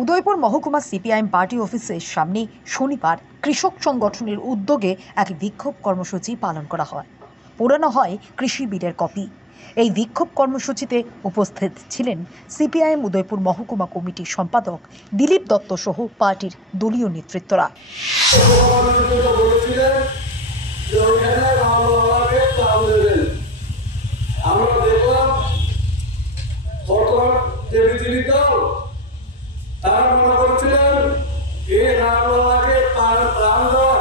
উদয়পুর মহকুমা CPIM party অফিসের সামনে শনিবার কৃষক সংগঠনের উদ্যোগে এক বিক্ষোভ কর্মসূচি পালন করা হয়। পোড়ানো হয় কৃষি বিলের কপি। এই বিক্ষোভ কর্মসূচিতে উপস্থিত ছিলেন সিপিআইএম উদয়পুর মহকুমা কমিটির সম্পাদক দিলীপ দত্ত সহ পার্টির দলীয় নেতৃত্বরা। তারা মনে করছিলেন এই রামলালাকে তার প্রাণ দেওয়া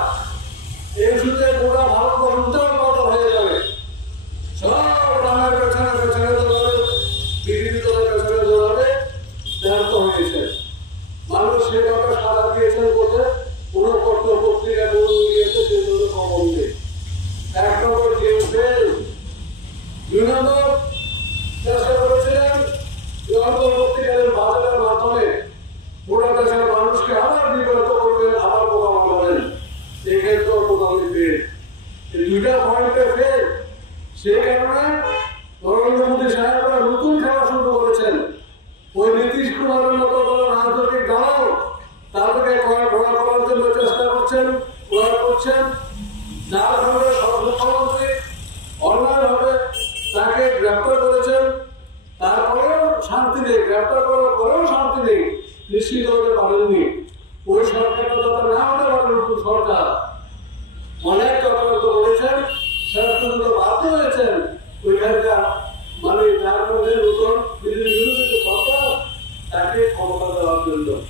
এই সুযোগে পুরো ভারতবর্ষটার মতো হয়ে যাবে। সব রামের পেছনে পেছনে দৌড়াবে, বিভিন্ন দলের পেছনে দৌড়াবে, ব্যর্থ হয়েছে। মানুষ সেভাবে সাড়া দিয়েছেন বলে পুরো পত্র পত্রিকা নিয়েছে সেগুলো খবর নেই। এক নম্বর গেম ফেল, দুই নম্বর চেষ্টা করেছিলেন যে অন্তর্বর্তীকালীন বাজারের মাধ্যমে পুরো দেশের মানুষকে আবার বিব্রত করবেন, আবার বোকা বানাবেন। এক্ষেত্রেও টোটালি ফেল। এই দুইটা পয়েন্টে ফেল। সেই কারণে নরেন্দ্র মোদী সাহেবরা নতুন খেলা শুরু করেছেন। ওই নীতিশ কুমারের মতো রাজনৈতিক দল তাদেরকে ঘোরা করার জন্য চেষ্টা করছেন, প্রয়োগ করছেন, যার ফলে মুখ্যমন্ত্রী অন্যায়ভাবে তাকে গ্রেপ্তার করেছেন। তারপরেও শান্তি নেই, গ্রেপ্তার করার পরেও শান্তি নেই, নিশ্চিত হতে পারেননি। ওই সরকারটা যাতে না হতে পারে নতুন সরকার, অনেক তদন্ত করেছেন, শেষ পর্যন্ত বাধ্য হয়েছেন ওইখানকার মানে যার মধ্যে নতুন বিরোধী সরকার তাকে ক্ষমতা দেওয়ার জন্য।